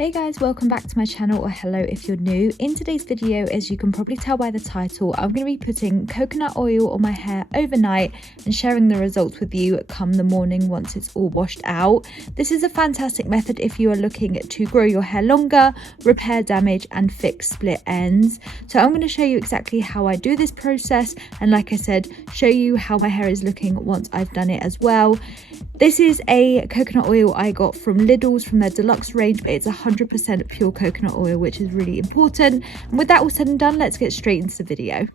Hey guys, welcome back to my channel, or hello if you're new. In today's video, as you can probably tell by the title, I'm going to be putting coconut oil on my hair overnight and sharing the results with you come the morning once it's all washed out. This is a fantastic method if you are looking to grow your hair longer, repair damage and fix split ends. So I'm going to show you exactly how I do this process, and like I said, show you how my hair is looking once I've done it as well. This is a coconut oil I got from Lidl's from their deluxe range, but it's 100% pure coconut oil, which is really important. And with that all said and done, let's get straight into the video.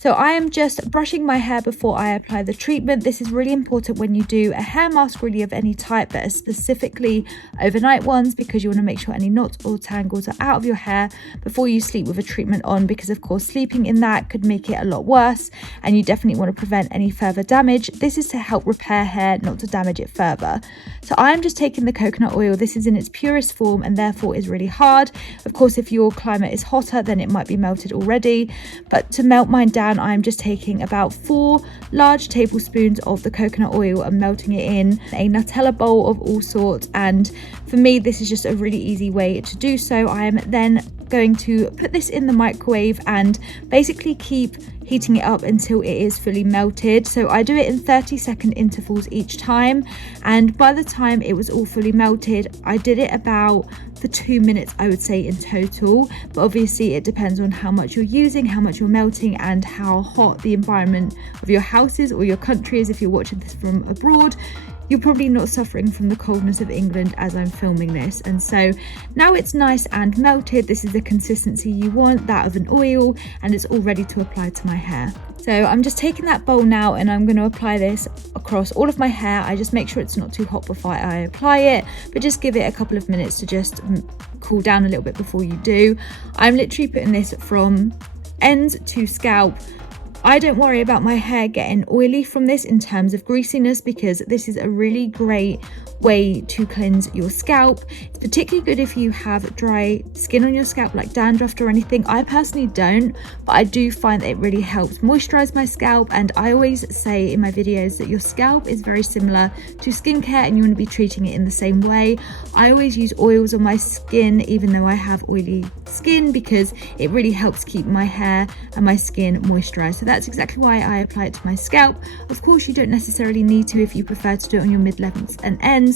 So I am just brushing my hair before I apply the treatment. This is really important when you do a hair mask really of any type, but specifically overnight ones, because you want to make sure any knots or tangles are out of your hair before you sleep with a treatment on, because of course sleeping in that could make it a lot worse, and you definitely want to prevent any further damage. This is to help repair hair, not to damage it further. So I'm just taking the coconut oil. This is in its purest form and therefore is really hard. Of course, if your climate is hotter, then it might be melted already, but to melt mine down, I'm just taking about 4 large tablespoons of the coconut oil and melting it in a Nutella bowl of all sorts. And for me, this is just a really easy way to do so. I am then going to put this in the microwave and basically keep heating it up until it is fully melted. So I do it in 30-second intervals each time, and by the time it was all fully melted, I did it about for 2 minutes, I would say, in total. But obviously it depends on how much you're using, how much you're melting, and how hot the environment of your house is or your country is. If you're watching this from abroad, you're probably not suffering from the coldness of England as I'm filming this. And so now it's nice and melted. This is the consistency you want, that of an oil, and it's all ready to apply to my hair. So I'm just taking that bowl now and I'm going to apply this across all of my hair. I just make sure it's not too hot before I apply it, but just give it a couple of minutes to just cool down a little bit before you do. I'm literally putting this from end to scalp. I don't worry about my hair getting oily from this in terms of greasiness, because this is a really great way to cleanse your scalp. It's particularly good if you have dry skin on your scalp, like dandruff or anything. I personally don't, but I do find that it really helps moisturize my scalp. And I always say in my videos that your scalp is very similar to skincare and you want to be treating it in the same way. I always use oils on my skin even though I have oily skin, because it really helps keep my hair and my skin moisturized. So that's exactly why I apply it to my scalp. Of course, you don't necessarily need to if you prefer to do it on your mid-lengths and ends,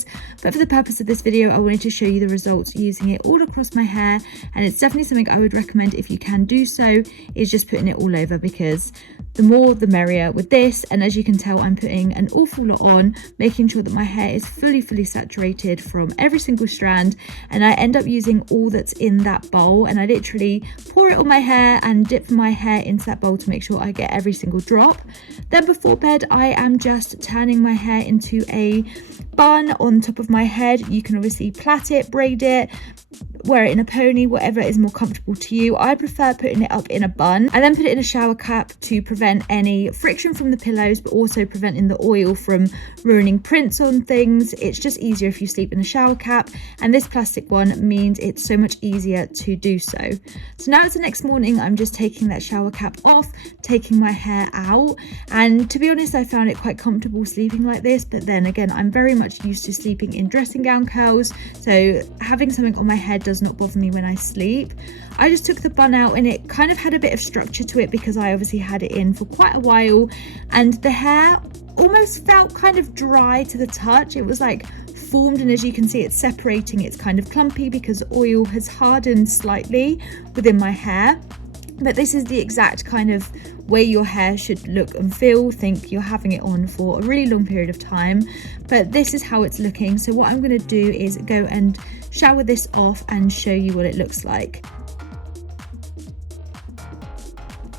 but for the purpose of this video, I wanted to show you the results using it all across my hair. And it's definitely something I would recommend if you can do so, is just putting it all over, because the more the merrier with this. And as you can tell, I'm putting an awful lot on, making sure that my hair is fully saturated from every single strand. And I end up using all that's in that bowl, and I literally pour it on my hair and dip my hair into that bowl to make sure I get every single drop. Then before bed, I am just turning my hair into a bun on top of my head. You can obviously plait it, braid it, wear it in a pony, whatever is more comfortable to you. I prefer putting it up in a bun. I then put it in a shower cap to prevent any friction from the pillows, but also preventing the oil from ruining prints on things. It's just easier if you sleep in a shower cap, and this plastic one means it's so much easier to do so. So now it's the next morning, I'm just taking that shower cap off, taking my hair out, and to be honest, I found it quite comfortable sleeping like this. But then again, I'm very much used to sleeping in dressing gown curls, so having something on my head does not bother me when I sleep. I just took the bun out, and it kind of had a bit of structure to it because I obviously had it in for quite a while, and the hair almost felt kind of dry to the touch. It was like formed, and as you can see, it's separating. It's kind of clumpy because oil has hardened slightly within my hair. But this is the exact kind of way your hair should look and feel. Think you're having it on for a really long period of time, but this is how it's looking. So what I'm going to do is go and shower this off and show you what it looks like.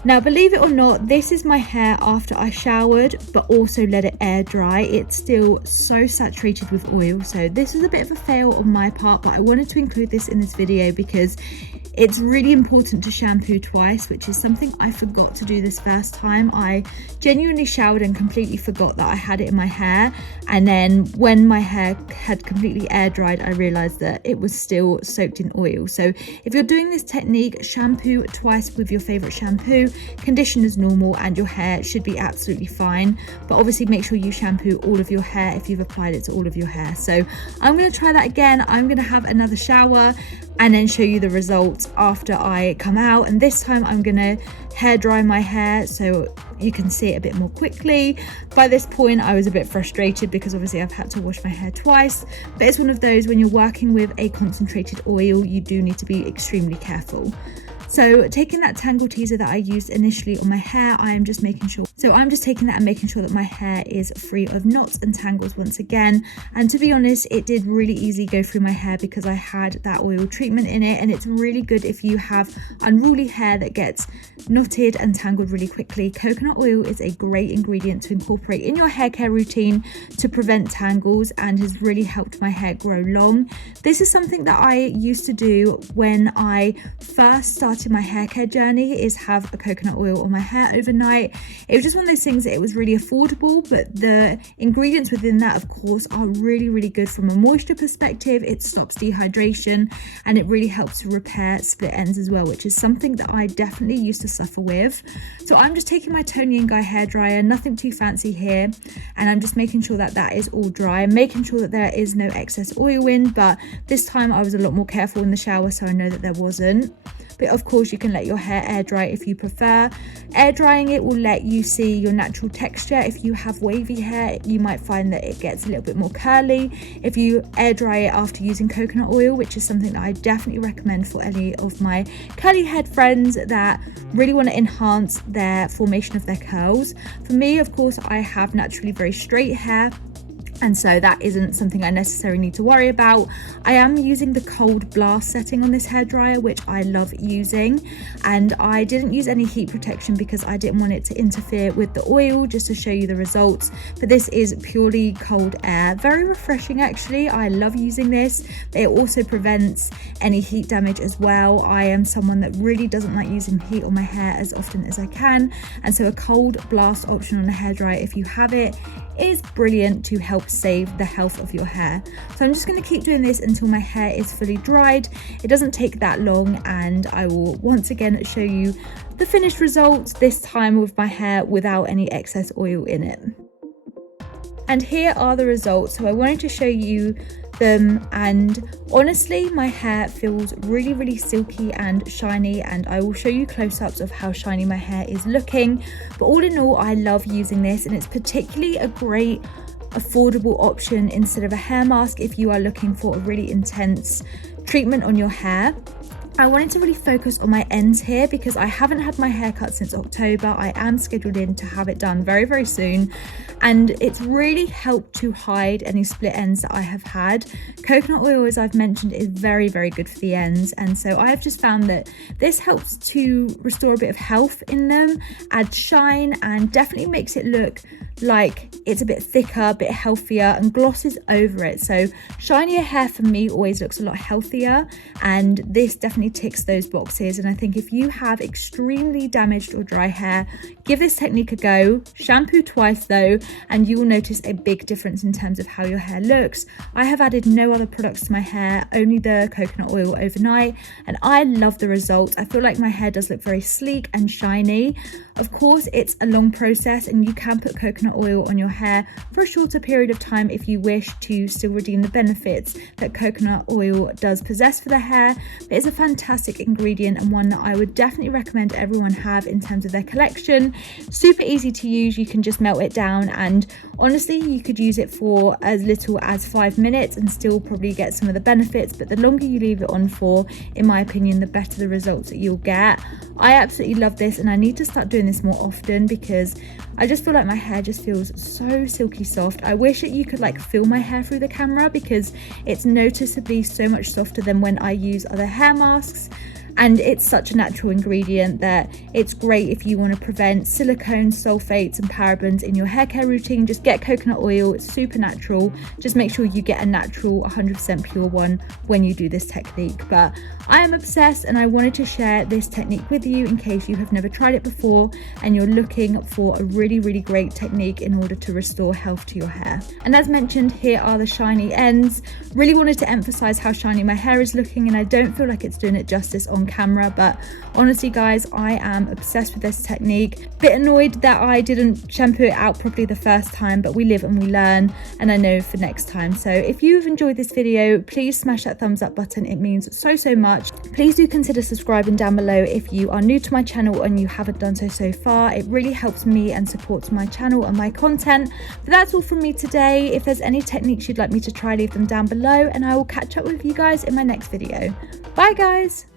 Now, believe it or not, this is my hair after I showered, but also let it air dry. It's still so saturated with oil. So this is a bit of a fail on my part, but I wanted to include this in this video because it's really important to shampoo twice, which is something I forgot to do this first time. I genuinely showered and completely forgot that I had it in my hair. And then when my hair had completely air dried, I realized that it was still soaked in oil. So if you're doing this technique, shampoo twice with your favorite shampoo, condition as normal, and your hair should be absolutely fine. But obviously make sure you shampoo all of your hair if you've applied it to all of your hair. So I'm going to try that again. I'm going to have another shower and then show you the results after I come out. And this time I'm going to hair dry my hair so you can see it a bit more quickly. By this point I was a bit frustrated because obviously I've had to wash my hair twice, but it's one of those, when you're working with a concentrated oil, you do need to be extremely careful. So taking that tangle teaser that I used initially on my hair, I'm just taking that and making sure that my hair is free of knots and tangles once again. And to be honest, it did really easily go through my hair because I had that oil treatment in it. And it's really good if you have unruly hair that gets knotted and tangled really quickly. Coconut oil is a great ingredient to incorporate in your hair care routine to prevent tangles and has really helped my hair grow long. This is something that I used to do when I first started my hair care journey, is have a coconut oil on my hair overnight. It was just one of those things that it was really affordable, but the ingredients within that of course are really, really good from a moisture perspective. It stops dehydration and it really helps to repair split ends as well, which is something that I definitely used to suffer with. So I'm just taking my Tony & Guy hairdryer, nothing too fancy here, and I'm just making sure that that is all dry and making sure that there is no excess oil in. But this time I was a lot more careful in the shower, so I know that there wasn't. But of course you can let your hair air dry if you prefer. Air drying it will let you see your natural texture. If you have wavy hair, you might find that it gets a little bit more curly. If you air dry it after using coconut oil, which is something that I definitely recommend for any of my curly head friends that really want to enhance their formation of their curls. For me, of course, I have naturally very straight hair, and so that isn't something I necessarily need to worry about. I am using the cold blast setting on this hairdryer, which I love using, and I didn't use any heat protection because I didn't want it to interfere with the oil, just to show you the results. But this is purely cold air, very refreshing actually. I love using this. It also prevents any heat damage as well. I am someone that really doesn't like using heat on my hair as often as I can, and so a cold blast option on a hairdryer, if you have it, is brilliant to help save the health of your hair. So I'm just going to keep doing this until my hair is fully dried. It doesn't take that long, and I will once again show you the finished results, this time with my hair without any excess oil in it. And here are the results. So I wanted to show you them, and honestly my hair feels really, really silky and shiny, and I will show you close-ups of how shiny my hair is looking. But all in all, I love using this, and it's particularly a great affordable option instead of a hair mask if you are looking for a really intense treatment on your hair. I wanted to really focus on my ends here because I haven't had my hair cut since October. I am scheduled in to have it done very, very soon, and it's really helped to hide any split ends that I have had. Coconut oil, as I've mentioned, is very, very good for the ends, and so I have just found that this helps to restore a bit of health in them, add shine, and definitely makes it look like it's a bit thicker, a bit healthier, and glosses over it. So shinier hair for me always looks a lot healthier, and this definitely ticks those boxes. And I think if you have extremely damaged or dry hair, give this technique a go. Shampoo twice though, and you will notice a big difference in terms of how your hair looks. I have added no other products to my hair, only the coconut oil overnight, and I love the results. I feel like my hair does look very sleek and shiny. Of course, it's a long process, and you can put coconut oil on your hair for a shorter period of time if you wish to still redeem the benefits that coconut oil does possess for the hair. But it's a fantastic ingredient, and one that I would definitely recommend everyone have in terms of their collection. Super easy to use. You can just melt it down, and honestly you could use it for as little as 5 minutes and still probably get some of the benefits. But the longer you leave it on for, in my opinion, the better the results that you'll get. I absolutely love this, and I need to start doing this more often because I just feel like my hair just feels so silky soft. I wish that you could like feel my hair through the camera because it's noticeably so much softer than when I use other hair masks. and it's such a natural ingredient that it's great if you want to prevent silicones, sulfates and parabens in your hair care routine. Just get coconut oil, it's super natural. Just make sure you get a natural 100% pure one when you do this technique. But I am obsessed and I wanted to share this technique with you in case you have never tried it before and you're looking for a really great technique in order to restore health to your hair. And as mentioned, here are the shiny ends. Really wanted to emphasize how shiny my hair is looking, and I don't feel like it's doing it justice on camera, but honestly guys, I am obsessed with this technique. Bit annoyed that I didn't shampoo it out properly the first time, but we live and we learn, and I know for next time. So if you've enjoyed this video, please smash that thumbs up button. It means so much. Please do consider subscribing down below if you are new to my channel and you haven't done so far. It really helps me and supports my channel and my content. But that's all from me today. If there's any techniques you'd like me to try, leave them down below and I will catch up with you guys in my next video. Bye guys.